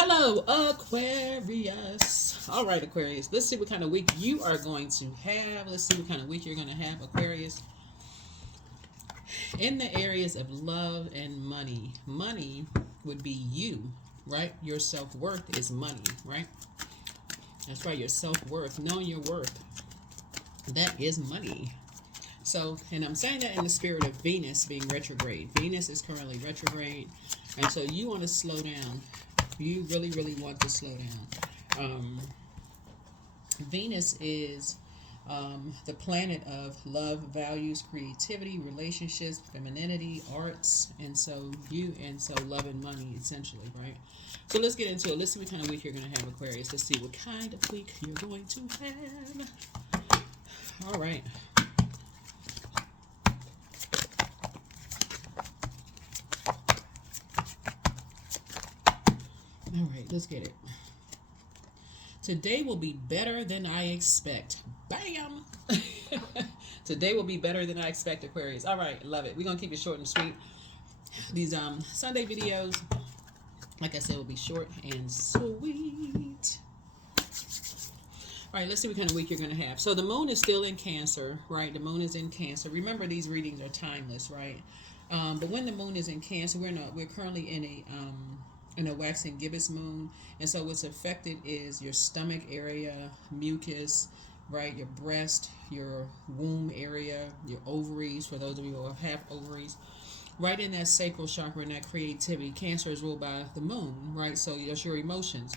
Hello, Aquarius. All right, Aquarius. Let's see what kind of week you are going to have. Let's see what kind of week you're going to have, Aquarius. In the areas of love and money, money would be you, right? Your self worth is money, right? That's right, your self worth, knowing your worth, that is money. So, and I'm saying that in the spirit of Venus being retrograde. Venus is currently retrograde, and so you want to slow down. You really, really want to slow down. Venus is the planet of love, values, creativity, relationships, femininity, arts, and so love and money, essentially, right? So let's get into it. Let's see what kind of week you're going to have, Aquarius. Let's see what kind of week you're going to have. All right. All right, let's get it. Today will be better than I expect. Bam! Today will be better than I expect, Aquarius. All right, love it. We're going to keep it short and sweet. These Sunday videos, like I said, will be short and sweet. All right, let's see what kind of week you're going to have. So the moon is still in Cancer, right? The moon is in Cancer. Remember, these readings are timeless, right? But when the moon is in Cancer, we're currently in a waxing gibbous moon, and so what's affected is your stomach area, mucus, right? Your breast, your womb area, your ovaries, for those of you who have ovaries, right in that sacral chakra and that creativity. Cancer is ruled by the moon, right? So that's your emotions.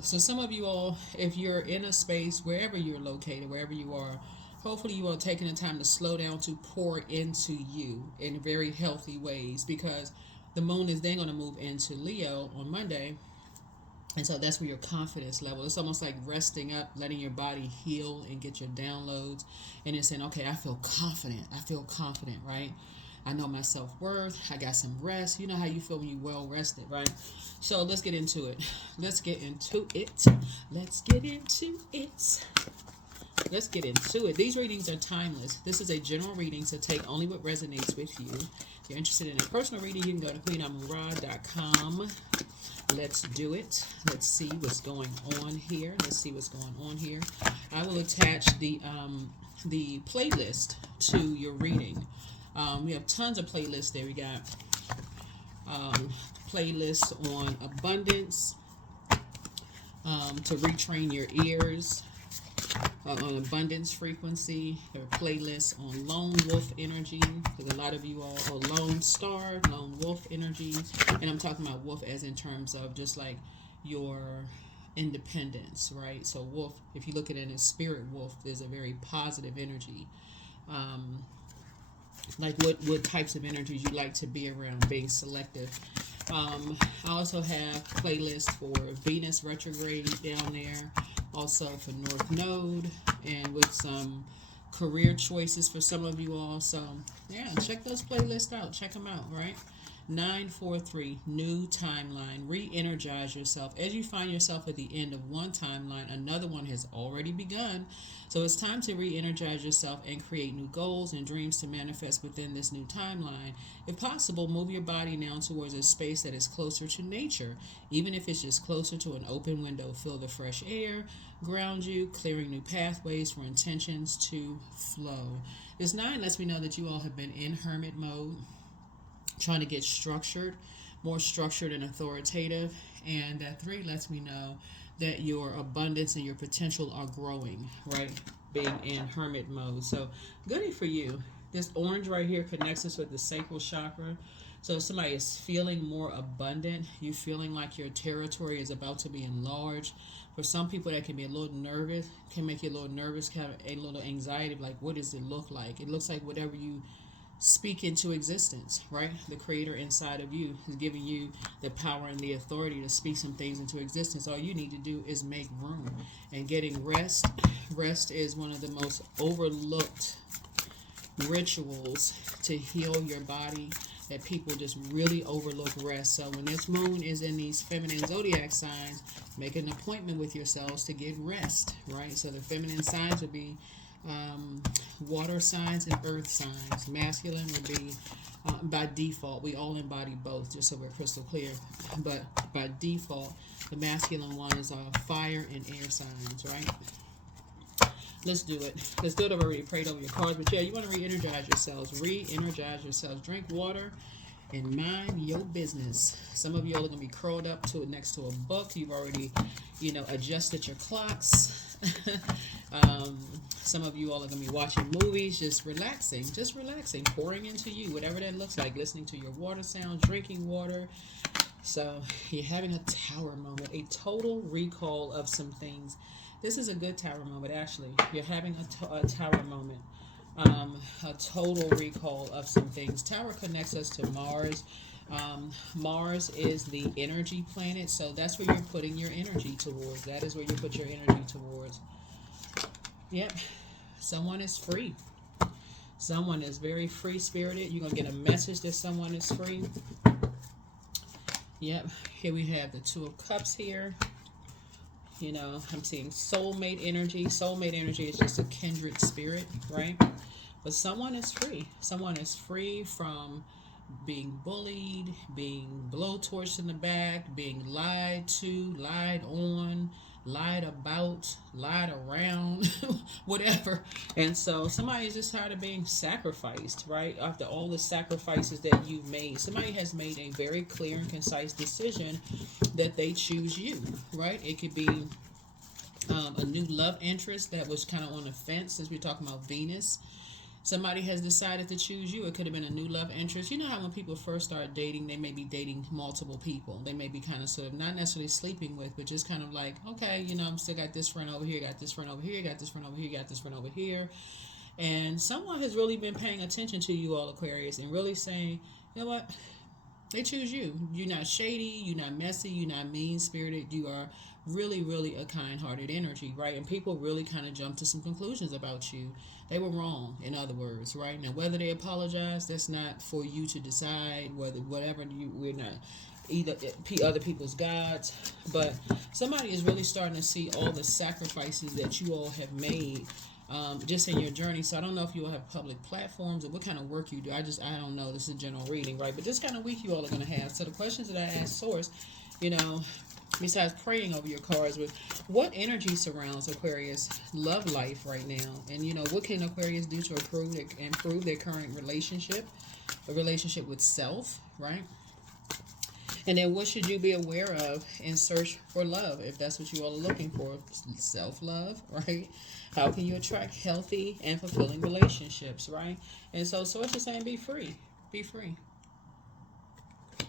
So some of you all, if you're in a space, wherever you're located, wherever you are, hopefully you are taking the time to slow down, to pour into you in very healthy ways, because the moon is then going to move into Leo on Monday. And so that's where your confidence level. It's almost like resting up, letting your body heal and get your downloads. And it's saying, okay, I feel confident. I feel confident, right? I know my self-worth. I got some rest. You know how you feel when you're well rested, right? So let's get into it. Let's get into it. Let's get into it. Let's get into it. These readings are timeless. This is a general reading, so take only what resonates with you. If you're interested in a personal reading, you can go to QueenAmunRa.com. Let's do it. Let's see what's going on here. Let's see what's going on here. I will attach the playlist to your reading. We have tons of playlists there. We got playlists on abundance, to retrain your ears, on abundance frequency. There are playlists on lone wolf energy, because a lot of you all are lone star, lone wolf energy, and I'm talking about wolf as in terms of just like your independence, right? So wolf, if you look at it as spirit wolf, there's a very positive energy. Like what types of energies you like to be around, being selective. I also have playlists for Venus retrograde down there, also for North Node, and with some career choices for some of you all. So yeah, check those playlists out. Check them out, right? 943, new timeline. Re-energize yourself. As you find yourself at the end of one timeline, another one has already begun. So it's time to re-energize yourself and create new goals and dreams to manifest within this new timeline. If possible, move your body now towards a space that is closer to nature, even if it's just closer to an open window. Feel the fresh air, ground you, clearing new pathways for intentions to flow. This 9 lets me know that you all have been in hermit mode, trying to get structured, more structured and authoritative. And that 3 lets me know that your abundance and your potential are growing, right? Being in hermit mode. So goody for you. This orange right here connects us with the sacral chakra. So if somebody is feeling more abundant, you feeling like your territory is about to be enlarged. For some people, that can be a little nervous, can make you a little nervous, kind of a little anxiety, like what does it look like? It looks like whatever you speak into existence, right? The creator inside of you is giving you the power and the authority to speak some things into existence. All you need to do is make room. And getting rest. Rest is one of the most overlooked rituals to heal your body, that people just really overlook rest. So when this moon is in these feminine zodiac signs, make an appointment with yourselves to get rest, right? So the feminine signs would be Water signs and earth signs. Masculine would be by default. We all embody both, just so we're crystal clear. But by default, the masculine one is fire and air signs, right? Let's do it. Let's do it. I've already prayed over your cards, but yeah, you want to re-energize yourselves. Re-energize yourselves. Drink water and mind your business. Some of y'all are going to be curled up to it next to a book. You've already, adjusted your clocks. Some of you all are going to be watching movies, just relaxing, pouring into you, whatever that looks like, listening to your water sounds, drinking water. So you're having a tower moment, a total recall of some things. This is a good tower moment, actually. You're having a tower moment. A total recall of some things. Tower connects us to Mars. Mars is the energy planet, so that's where you're putting your energy towards. That is where you put your energy towards. Yep. Someone is free. Someone is very free-spirited. You're going to get a message that someone is free. Yep. Here we have the Two of Cups here. I'm seeing soulmate energy. Soulmate energy is just a kindred spirit, right? But someone is free. Someone is free from being bullied, being blowtorched in the back, being lied to, lied on, lied about, lied around, whatever. And so somebody is just tired of being sacrificed, right? After all the sacrifices that you've made, somebody has made a very clear and concise decision that they choose you, right? It could be a new love interest that was kind of on the fence, since we're talking about Venus. Somebody has decided to choose you. It could have been a new love interest. You know how when people first start dating, they may be dating multiple people. They may be kind of sort of not necessarily sleeping with, but just kind of like, okay, I'm still got this friend over here, got this friend over here, got this friend over here, got this friend over here. And someone has really been paying attention to you all, Aquarius, and really saying, you know what? They choose you. You're not shady. You're not messy. You're not mean-spirited. You are really, really a kind-hearted energy, right? And people really kind of jump to some conclusions about you. They were wrong, in other words, right? Now, whether they apologize, that's not for you to decide. We're not either other people's gods. But somebody is really starting to see all the sacrifices that you all have made just in your journey. So I don't know if you all have public platforms or what kind of work you do. I don't know. This is a general reading, right? But this kind of week you all are going to have. So the questions that I asked Source, besides praying over your cards, with what energy surrounds Aquarius love life right now, and what can Aquarius do to improve their current relationship, a relationship with self, right? And then what should you be aware of in search for love, if that's what you all are looking for? Self-love, right? How can you attract healthy and fulfilling relationships, right? And so Source is saying be free. Be free.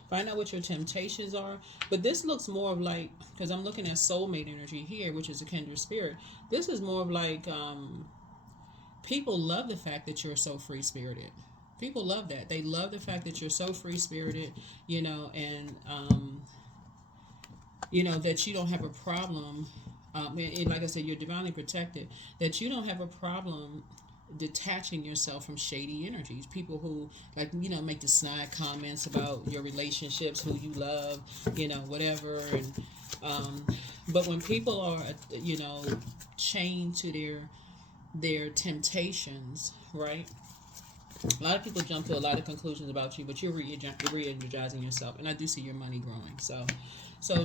Find out what your temptations are. But this looks more of like, because I'm looking at soulmate energy here, which is a kindred spirit. This is more of like people love the fact that you're so free-spirited. People love that. They love the fact that you're so free-spirited, and, that you don't have a problem. And like I said, you're divinely protected. That you don't have a problem detaching yourself from shady energies. People who, make the snide comments about your relationships, who you love, whatever. And but when people are, chained to their temptations, right? A lot of people jump to a lot of conclusions about you, but you're re-energizing yourself. And I do see your money growing. So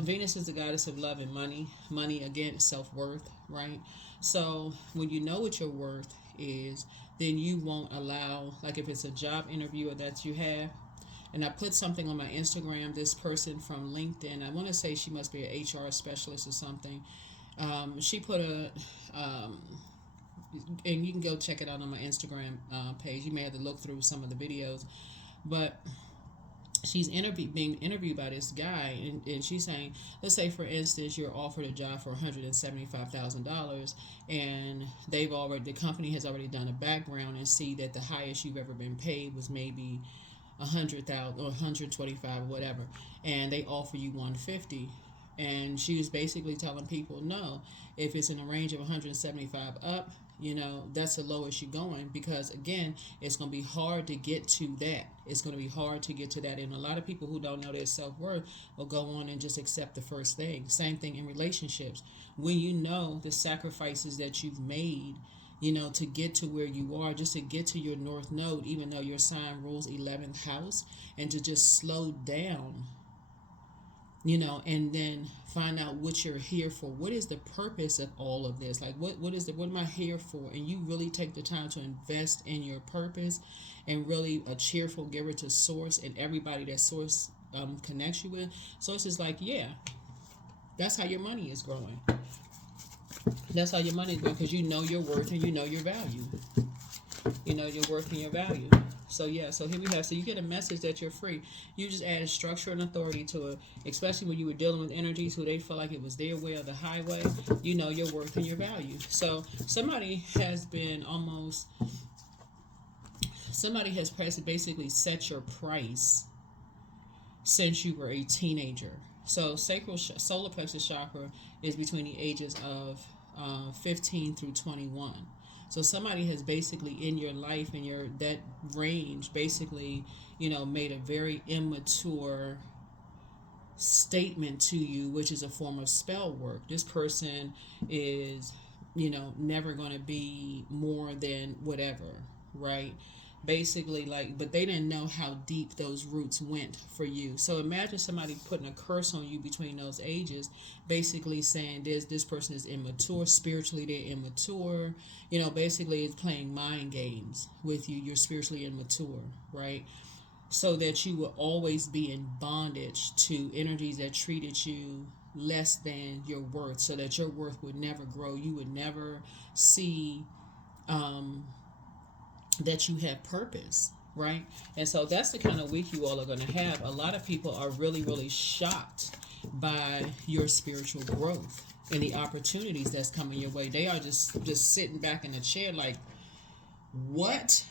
Venus is the goddess of love and money. Money, again, self-worth, right? So when you know what your worth is, then you won't allow, like if it's a job interview that you have, and I put something on my Instagram, this person from LinkedIn, I want to say she must be an HR specialist or something. She put and you can go check it out on my Instagram page. You may have to look through some of the videos, but she's being interviewed by this guy, and she's saying, let's say for instance you're offered a job for $175,000, and the company has already done a background and see that the highest you've ever been paid was maybe 100,000 or 125 or whatever, and they offer you 150. And she was basically telling people, no, if it's in a range of 175 up, that's the lowest you're going, because again, it's going to be hard to get to that. It's going to be hard to get to that. And a lot of people who don't know their self-worth will go on and just accept the first thing. Same thing in relationships. When you know the sacrifices that you've made, you know, to get to where you are, just to get to your north node, even though your sign rules 11th house, and to just slow down, you know, and then find out what you're here for. What is the purpose of all of this? Like, what am I here for? And you really take the time to invest in your purpose, and really a cheerful giver to source and everybody that source connects you with. Source is like, yeah, that's how your money is growing. That's how your money is growing, because you know your worth and you know your value. You know your worth and your value. So yeah, so here we have, so you get a message that you're free. You just added structure and authority to it, especially when you were dealing with energies who they felt like it was their way or the highway. You know your worth and your value. So somebody has basically set your price since you were a teenager. So solar plexus chakra is between the ages of 15 through 21. So somebody has basically in your life, in your that range, basically, you know, made a very immature statement to you, which is a form of spell work. This person is, you know, never going to be more than whatever, right? Basically, like, but they didn't know how deep those roots went for you. So imagine somebody putting a curse on you between those ages, basically saying this person is immature spiritually, they're immature, you know, basically it's playing mind games with you. You're spiritually immature, right? So that you will always be in bondage to energies that treated you less than your worth, so that your worth would never grow. You would never see that you have purpose, right? And so that's the kind of week you all are going to have. A lot of people are really, really shocked by your spiritual growth and the opportunities that's coming your way. They are just sitting back in the chair like, what?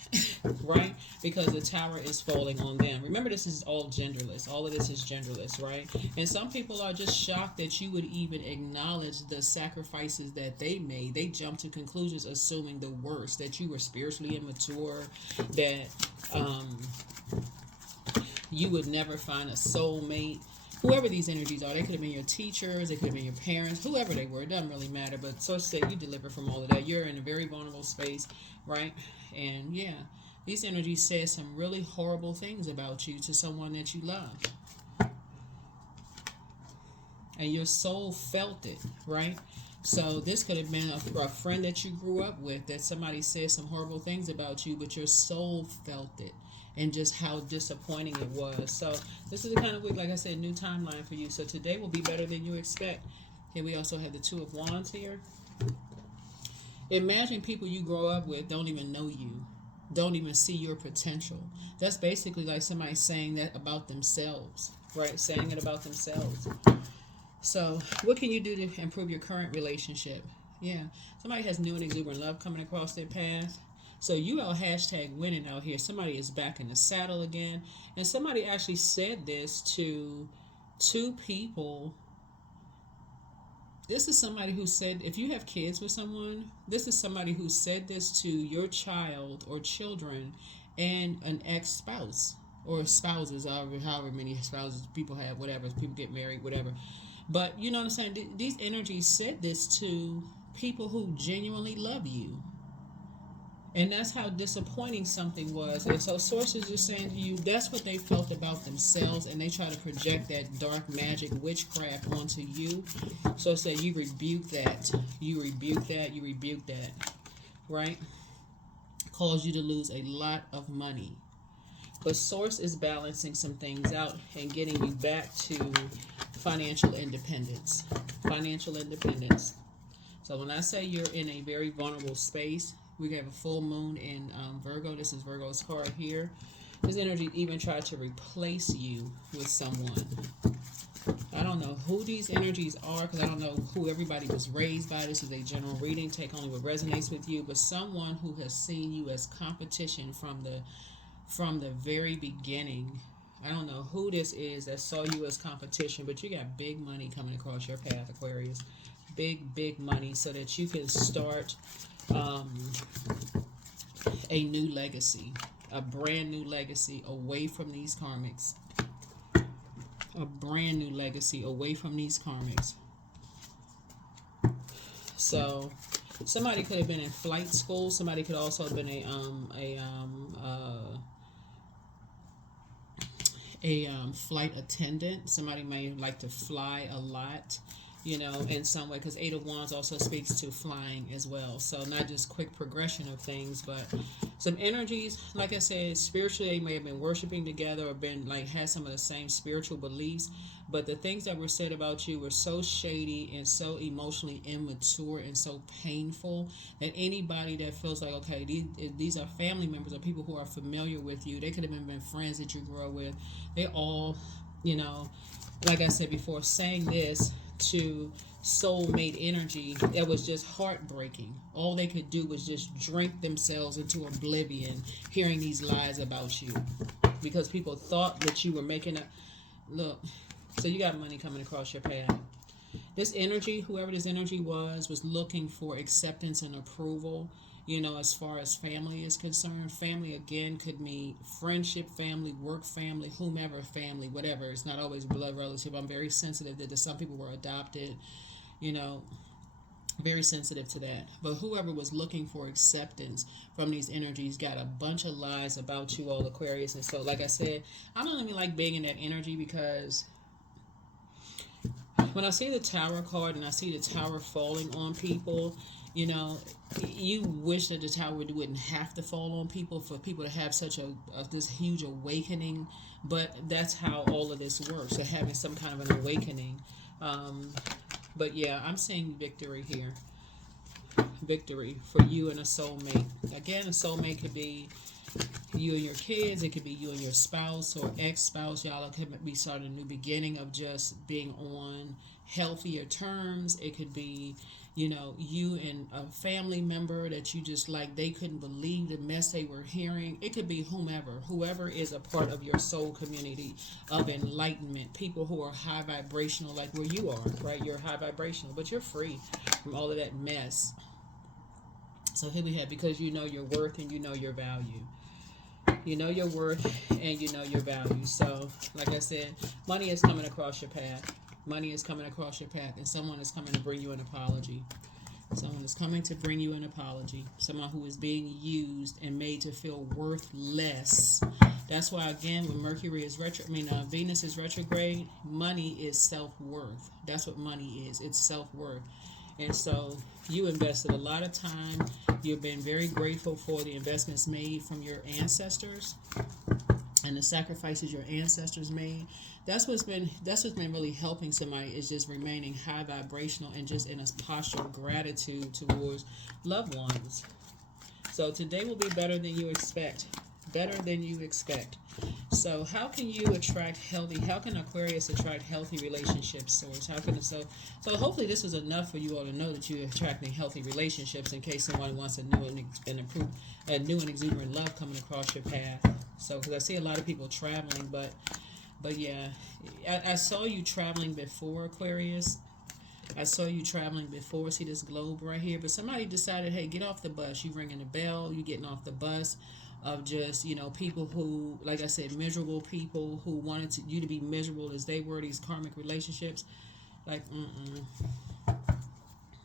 Right? Because the tower is falling on them. Remember, this is all genderless. All of this is genderless, right? And some people are just shocked that you would even acknowledge the sacrifices that they made. They jump to conclusions assuming the worst, that you were spiritually immature, that you would never find a soulmate. Whoever these energies are, they could have been your teachers, they could have been your parents, whoever they were, it doesn't really matter. But so to say, you deliver from all of that. You're in a very vulnerable space, right? And yeah, these energies say some really horrible things about you to someone that you love. And your soul felt it, right? So this could have been a friend that you grew up with, that somebody said some horrible things about you, but your soul felt it. And just how disappointing it was. So this is the kind of week, like I said, new timeline for you. So today will be better than you expect. Here we also have the Two of Wands here. Imagine people you grow up with don't even know you, don't even see your potential. That's basically like somebody saying that about themselves, right? Saying it about themselves. So what can you do to improve your current relationship? Yeah, somebody has new and exuberant love coming across their path. So you all hashtag winning out here. Somebody is back in the saddle again. And somebody actually said this to two people. This is somebody who said, if you have kids with someone, this is somebody who said this to your child or children and an ex-spouse or spouses, however many spouses people have, whatever. People get married, whatever. But you know what I'm saying? These energies said this to people who genuinely love you. And that's how disappointing something was. And so sources are saying to you, that's what they felt about themselves, and they try to project that dark magic witchcraft onto you. So say you rebuke that. You rebuke that. You rebuke that. Right? Cause you to lose a lot of money. But source is balancing some things out and getting you back to financial independence. Financial independence. So when I say you're in a very vulnerable space, we have a full moon in Virgo. This is Virgo's card here. This energy even tried to replace you with someone. I don't know who these energies are, because I don't know who everybody was raised by. This is a general reading. Take only what resonates with you. But someone who has seen you as competition from the very beginning. I don't know who this is that saw you as competition, but you got big money coming across your path, Aquarius. Big money, so that you can start a new legacy, a brand new legacy away from these karmics. A brand new legacy away from these karmics. So Somebody could have been in flight school. Somebody could also have been a flight attendant. Somebody may like to fly a lot, you know, in some way, because Eight of Wands also speaks to flying as well. So not just quick progression of things, but some energies. Like I said, spiritually, they may have been worshiping together or been like had some of the same spiritual beliefs. But the things that were said about you were so shady and so emotionally immature and so painful that anybody that feels like, okay, these are family members or people who are familiar with you, they could have been friends that you grew up with. They all, you know, like I said before, saying this to soulmate energy, it was just heartbreaking. All they could do was just drink themselves into oblivion hearing these lies about you, because people thought that you were making a look. So you got money coming across your path. This energy, whoever this energy was looking for acceptance and approval. You know, as far as family is concerned, family again could mean friendship family, work family, whomever family, whatever. It's not always blood relative. I'm very sensitive that some people were adopted, you know, very sensitive to that. But whoever was looking for acceptance from these energies got a bunch of lies about you all, Aquarius. And so, like I said, I don't even like being in that energy, because when I see the Tower card and I see the Tower falling on people, you know, you wish that the Tower wouldn't have to fall on people, for people to have such this huge awakening. But that's how all of this works. So having some kind of an awakening. But yeah, I'm seeing victory here. Victory for you and a soulmate. Again, a soulmate could be you and your kids. It could be you and your spouse or ex-spouse. Y'all could be starting a new beginning of just being on healthier terms. It could be, you know, you and a family member that you just like, they couldn't believe the mess they were hearing. It could be whoever is a part of your soul community of enlightenment, people who are high vibrational, like where you are, right? You're high vibrational, but you're free from all of that mess. So here we have, because you know your worth and you know your value. You know your worth and you know your value. So, like I said, money is coming across your path. Money is coming across your path, and someone is coming to bring you an apology. Someone is coming to bring you an apology. Someone who is being used and made to feel worthless. That's why, again, when Mercury is Venus is retrograde, money is self-worth. That's what money is. It's self-worth. And so you invested a lot of time. You've been very grateful for the investments made from your ancestors and the sacrifices your ancestors made. That's what's been really helping somebody, is just remaining high vibrational and just in a posture of gratitude towards loved ones. So today will be better than you expect. Better than you expect. So how can you attract healthy? How can Aquarius attract healthy relationships? Source. How can it so? So hopefully this is enough for you all to know that you're attracting healthy relationships, in case someone wants a new and exuberant love coming across your path. So, because I see a lot of people traveling, but yeah, I saw you traveling before, Aquarius. I saw you traveling before. See this globe right here? But somebody decided, hey, get off the bus. You ringing the bell. You getting off the bus. Of just, you know, people who, like I said, miserable people who wanted you to be miserable as they were, these karmic relationships. Like,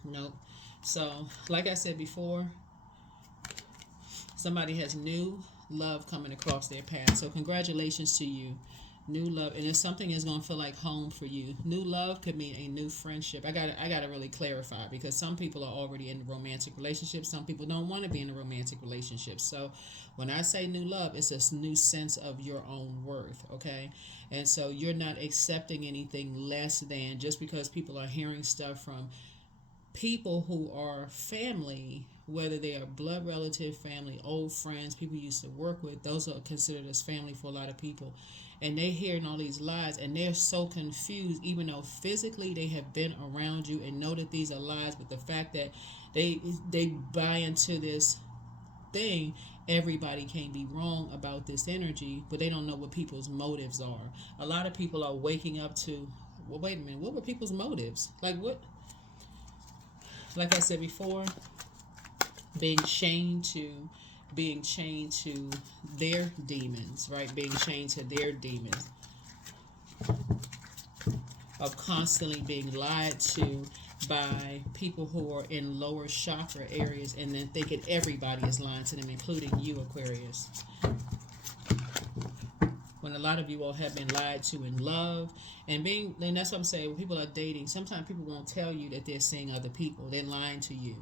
nope. So, like I said before, somebody has new love coming across their path. So, congratulations to you. New love, and if something is going to feel like home for you. New love could mean a new friendship. I gotta really clarify, because some people are already in romantic relationships. Some people don't want to be in a romantic relationship. So when I say new love, it's a new sense of your own worth, okay? And so you're not accepting anything less than, just because people are hearing stuff from people who are family, whether they are blood relative, family, old friends, people you used to work with. Those are considered as family for a lot of people. And they're hearing all these lies, and they're so confused, even though physically they have been around you and know that these are lies. But the fact that they buy into this thing, everybody can be wrong about this energy, but they don't know what people's motives are. A lot of people are waking up to, well, wait a minute, what were people's motives? Like what? Like I said before, being chained to their demons, right? Being chained to their demons. of constantly being lied to by people who are in lower chakra areas, and then thinking everybody is lying to them, including you, Aquarius. When a lot of you all have been lied to in love, and that's what I'm saying, when people are dating, sometimes people won't tell you that they're seeing other people. They're lying to you,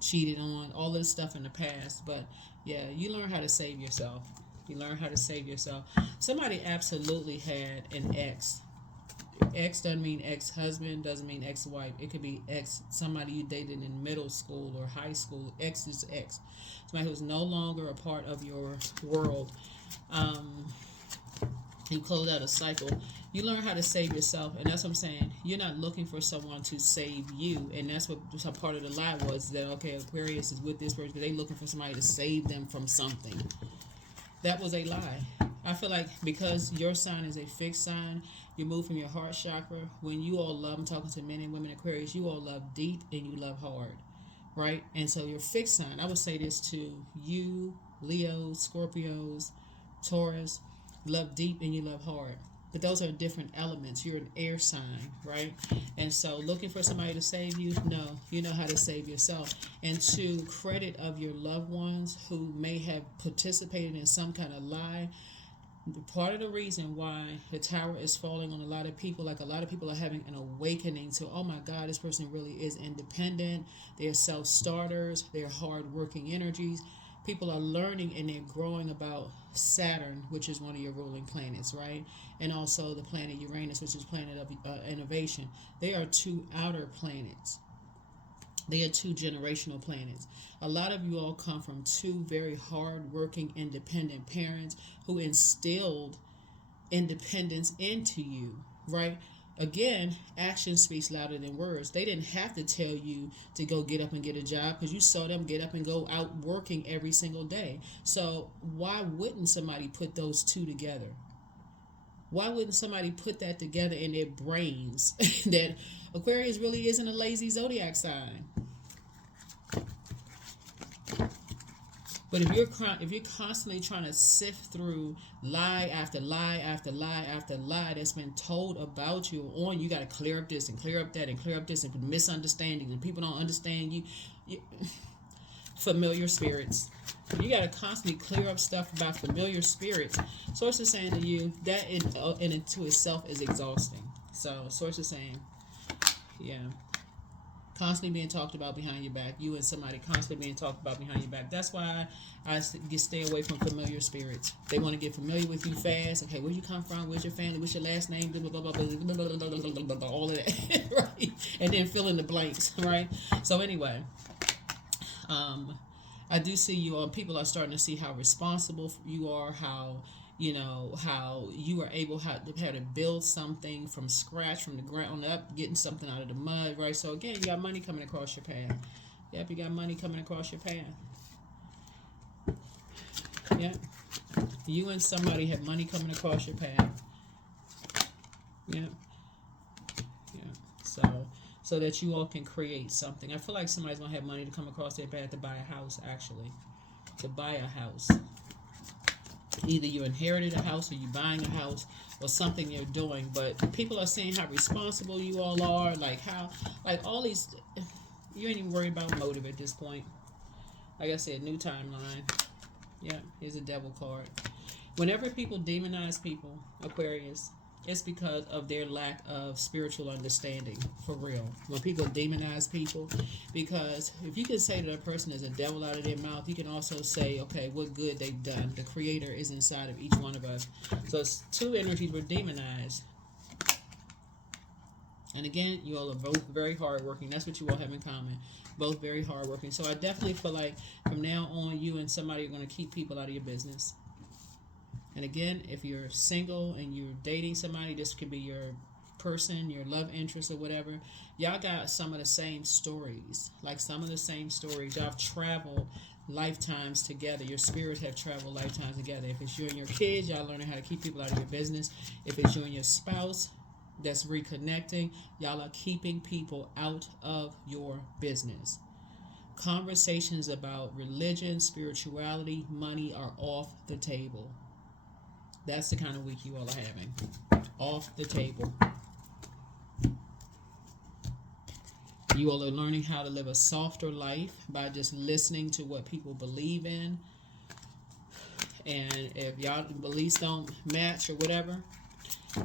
cheated on, all of this stuff in the past. But yeah, you learn how to save yourself. You learn how to save yourself. Somebody absolutely had an ex. Ex doesn't mean ex-husband, doesn't mean ex-wife. It could be ex, somebody you dated in middle school or high school. Ex is ex. Somebody who's no longer a part of your world. You close out a cycle. You learn how to save yourself, and that's what I'm saying. You're not looking for someone to save you, and that's what part of the lie was, that okay, Aquarius is with this person because they're looking for somebody to save them from something. That was a lie. I feel like because your sign is a fixed sign, you move from your heart chakra. When you all love, I'm talking to men and women Aquarius, you all love deep and you love hard, right? And so your fixed sign, I would say this to you, Leos, Scorpios, Taurus, love deep and you love hard. But those are different elements. You're an air sign, right? And so looking for somebody to save you? No, you know how to save yourself. And to credit of your loved ones who may have participated in some kind of lie, part of the reason why the tower is falling on a lot of people, like a lot of people are having an awakening to, oh my God, this person really is independent. They're self-starters. They're hard-working energies. People are learning and they're growing about Saturn, which is one of your ruling planets, right? And also the planet Uranus, which is planet of innovation. They are two outer planets. They are two generational planets. A lot of you all come from two very hard-working, independent parents who instilled independence into you, right? Again, action speaks louder than words. They didn't have to tell you to go get up and get a job because you saw them get up and go out working every single day. So why wouldn't somebody put those two together? Why wouldn't somebody put that together in their brains that Aquarius really isn't a lazy zodiac sign? But if you're constantly trying to sift through lie after lie after lie after lie that's been told about you, on you got to clear up this and clear up that and clear up this, and misunderstandings, and people don't understand you familiar spirits. You got to constantly clear up stuff about familiar spirits. Source is saying to you that in and to itself is exhausting. So Source is saying, yeah. Constantly being talked about behind your back. You and somebody constantly being talked about behind your back. That's why I stay away from familiar spirits. They want to get familiar with you fast. Okay, where you come from? Where's your family? What's your last name? Blah, blah, blah, blah, blah, blah, blah, blah, all of that, right? And then fill in the blanks, right? So anyway, I do see you all. People are starting to see how responsible you are, how you are able how to build something from scratch, from the ground up, getting something out of the mud, right? So again, you got money coming across your path. Yep, you got money coming across your path. Yep. You and somebody have money coming across your path. Yep. Yeah. So that you all can create something. I feel like somebody's gonna have money to come across their path to buy a house, actually. To buy a house. Either you inherited a house or you're buying a house or something you're doing, but people are seeing how responsible you all are, like all these, you ain't even worried about motive at this point. Like I said, new timeline. Yeah, here's a devil card. Whenever people demonize people, Aquarius, it's because of their lack of spiritual understanding, for real. When people demonize people, because if you can say that a person is a devil out of their mouth, you can also say, okay, what good they've done. The Creator is inside of each one of us. So it's two energies were demonized. And again, you all are both very hardworking. That's what you all have in common. Both very hardworking. So I definitely feel like from now on, you and somebody are going to keep people out of your business. And again, if you're single and you're dating somebody, this could be your person, your love interest or whatever. Y'all got some of the same stories. Like some of the same stories. Y'all have traveled lifetimes together. Your spirits have traveled lifetimes together. If it's you and your kids, y'all learning how to keep people out of your business. If it's you and your spouse that's reconnecting, y'all are keeping people out of your business. Conversations about religion, spirituality, money are off the table. That's the kind of week you all are having. Off the table. You all are learning how to live a softer life by just listening to what people believe in. And if y'all beliefs don't match or whatever,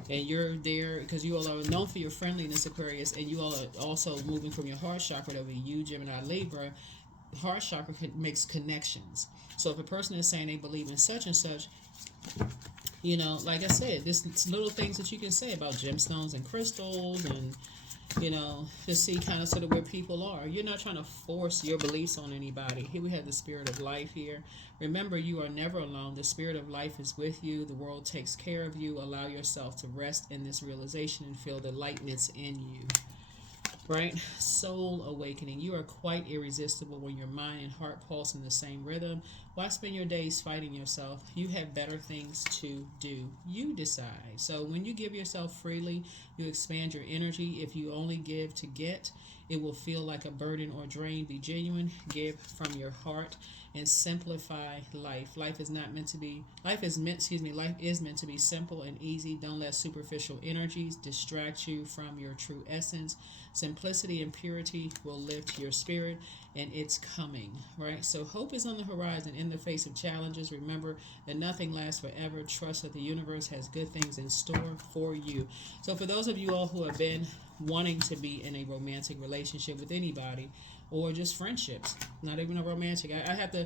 and you're there because you all are known for your friendliness, Aquarius, and you all are also moving from your heart chakra over you, Gemini, Libra. Heart chakra makes connections. So if a person is saying they believe in such and such, you know, like I said, there's little things that you can say about gemstones and crystals, and you know, to see kind of sort of where people are. You're not trying to force your beliefs on anybody. Here we have the spirit of life here. Remember, you are never alone. The spirit of life is with you. The world takes care of you. Allow yourself to rest in this realization and feel the lightness in you. Right? Soul awakening. You are quite irresistible when your mind and heart pulse in the same rhythm. Why spend your days fighting yourself? You have better things to do. You decide. So when you give yourself freely, you expand your energy. If you only give to get, it will feel like a burden or drain. Be genuine. Give from your heart and simplify life. Life is meant to be simple and easy. Don't let superficial energies distract you from your true essence. Simplicity and purity will lift your spirit, and it's coming, right? So hope is on the horizon in the face of challenges. Remember that nothing lasts forever. Trust that the universe has good things in store for you. So for those of you all who have been wanting to be in a romantic relationship with anybody, or just friendships, not even a romantic. I have to,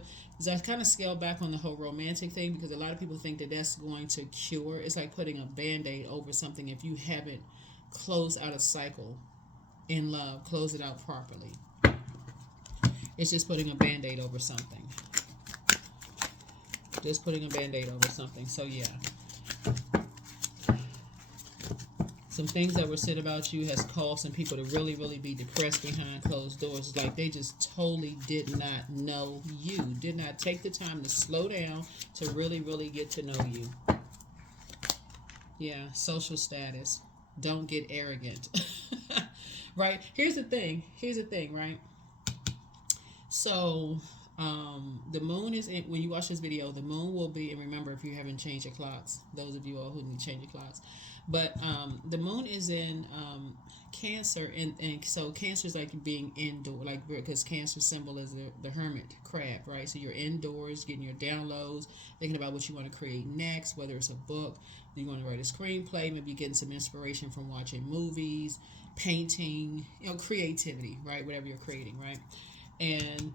I kind of scale back on the whole romantic thing, because a lot of people think that that's going to cure. It's like putting a Band-Aid over something if you haven't closed out a cycle in love, close it out properly. It's just putting a Band-Aid over something. Just putting a Band-Aid over something. So yeah. Some things that were said about you has caused some people to really, really be depressed behind closed doors. It's like they just totally did not know you, did not take the time to slow down to really, really get to know you. Yeah, social status. Don't get arrogant. Right? Here's the thing, right? So, the moon is in, when you watch this video, the moon will be, and remember, if you haven't changed your clocks, those of you all who need to change your clocks, but the moon is in Cancer, and so Cancer is like being indoor, like, because Cancer symbol is the hermit crab, right? So you're indoors, getting your downloads, thinking about what you want to create next, whether it's a book, you want to write a screenplay, maybe getting some inspiration from watching movies, painting, you know, creativity, right? Whatever you're creating, right? And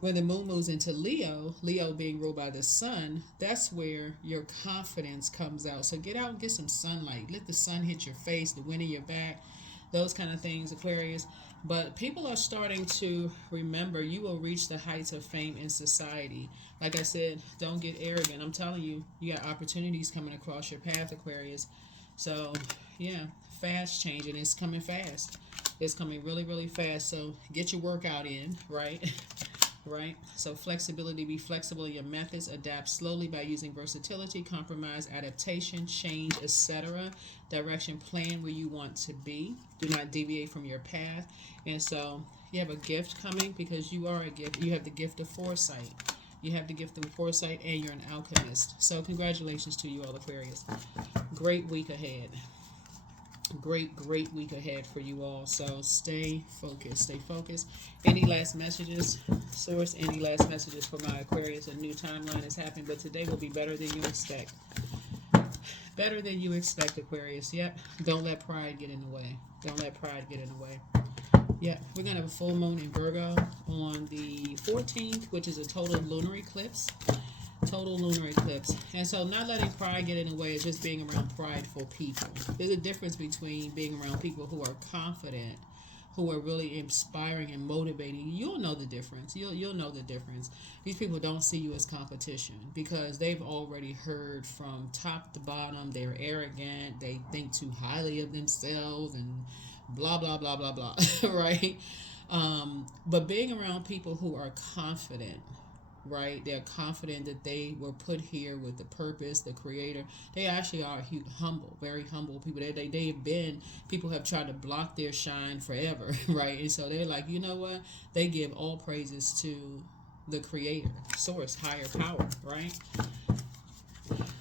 when the moon moves into Leo, Leo being ruled by the sun, that's where your confidence comes out. So get out and get some sunlight. Let the sun hit your face, the wind in your back, those kind of things, Aquarius. But people are starting to remember you will reach the heights of fame in society. Like I said, don't get arrogant. I'm telling you, you got opportunities coming across your path, Aquarius. So, yeah, fast changing. It's coming fast. It's coming really, really fast. So get your workout in, right? Right? So flexibility, be flexible in your methods, adapt slowly by using versatility, compromise, adaptation, change, etc. Direction, plan where you want to be. Do not deviate from your path. And so you have a gift coming, because you are a gift. You have the gift of foresight. You have the gift of foresight, and you're an alchemist. So congratulations to you all, Aquarius. Great week ahead. Great week ahead for you all. So stay focused. Any last messages, source? Any last messages for my Aquarius? A new timeline is happening, but today will be better than you expect. Better than you expect, Aquarius. Yep. Don't let pride get in the way. Yep. We're going to have a full moon in Virgo on the 14th, which is a total lunar eclipse. And so not letting pride get in the way is just being around prideful people. There's a difference between being around people who are confident, who are really inspiring and motivating. You'll know the difference. You'll know the difference. These people don't see you as competition, because they've already heard from top to bottom. They're arrogant. They think too highly of themselves and blah, blah, blah, blah, blah, right? But being around people who are confident, right? They're confident that they were put here with the purpose, the creator. They actually are humble, very humble people. They've been, people have tried to block their shine forever, right? And so they're like, you know what? They give all praises to the creator, source, higher power, right?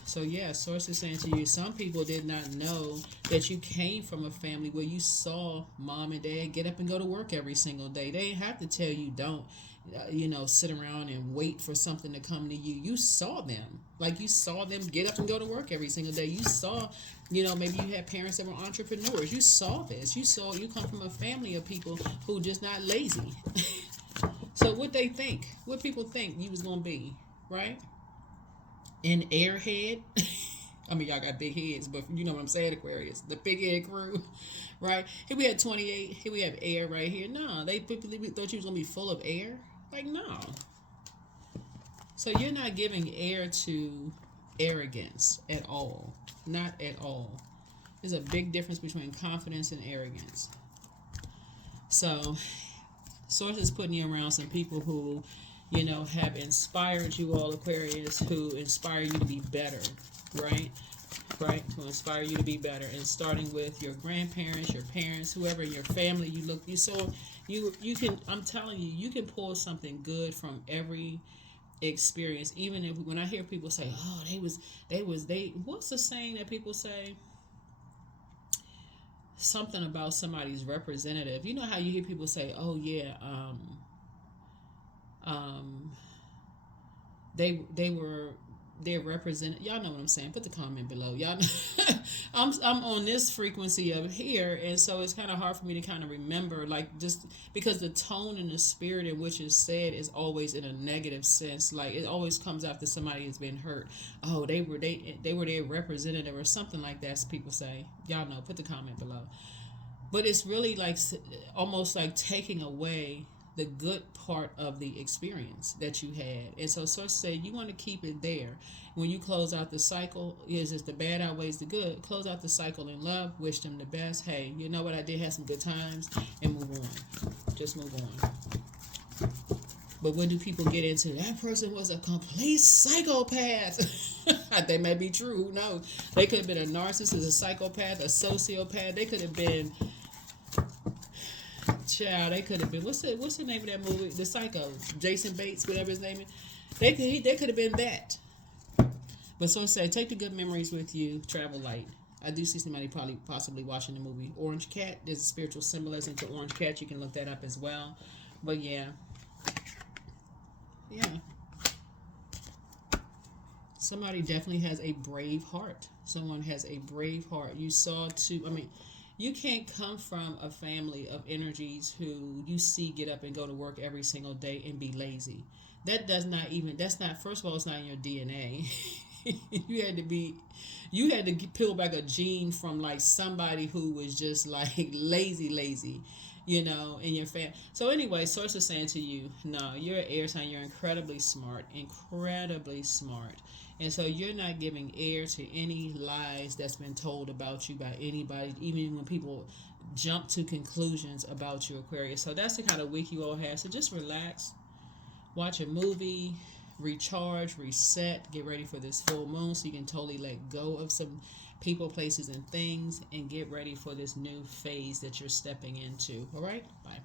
So yeah, source is saying to you, some people did not know that you came from a family where you saw mom and dad get up and go to work every single day. They didn't have to tell you don't, sit around and wait for something to come to you. You saw them. Like you saw them get up and go to work every single day. You saw, maybe you had parents that were entrepreneurs. You saw this. You come from a family of people who just not lazy. So what people think you was going to be, right? An airhead. I mean, y'all got big heads, but you know what I'm saying, Aquarius. The big head crew, right? Here we had 28. Here we have air right here. No, they thought you was going to be full of air. Like, no. So you're not giving air to arrogance at all. Not at all. There's a big difference between confidence and arrogance. So, Source is putting you around some people who, have inspired you all, Aquarius, who inspire you to be better, right? Right? Who inspire you to be better. And starting with your grandparents, your parents, whoever in your family you can, I'm telling you, you can pull something good from every experience. Even if, when I hear people say, oh, what's the saying that people say? Something about somebody's representative. You know how you hear people say, oh yeah, they're represented. Y'all know what I'm saying. Put the comment below. Y'all know. I'm on this frequency of here, and so it's kind of hard for me to kind of remember, like, just because the tone and the spirit in which it's said is always in a negative sense. Like it always comes after somebody has been hurt. Oh, they were their representative or something like that. As people say. Y'all know. Put the comment below. But it's really like almost like taking away the good part of the experience that you had. And so Source said you want to keep it there. When you close out the cycle, is the bad outweighs the good. Close out the cycle in love, wish them the best. Hey, you know what, I did have some good times, and move on. Just move on. But when do people get into that person was a complete psychopath? They may be true, who knows? They could have been a narcissist, a psychopath, a sociopath. They could have been they could have been what's the name of that movie? The Psycho, Jason Bates, whatever his name is. They could have been that. But so say, take the good memories with you. Travel light. I do see somebody possibly watching the movie Orange Cat. There's a spiritual symbolism to Orange Cat. You can look that up as well. But yeah. Somebody definitely has a brave heart. Someone has a brave heart. You can't come from a family of energies who you see get up and go to work every single day and be lazy. That's not, first of all, it's not in your DNA. You had to peel back a gene from like somebody who was just like lazy, in your family. So anyway, Source is saying to you, no, you're an air sign. You're incredibly smart. And so you're not giving air to any lies that's been told about you by anybody, even when people jump to conclusions about you, Aquarius. So that's the kind of week you all have. So just relax, watch a movie, recharge, reset, get ready for this full moon so you can totally let go of some people, places, and things, and get ready for this new phase that you're stepping into. All right? Bye.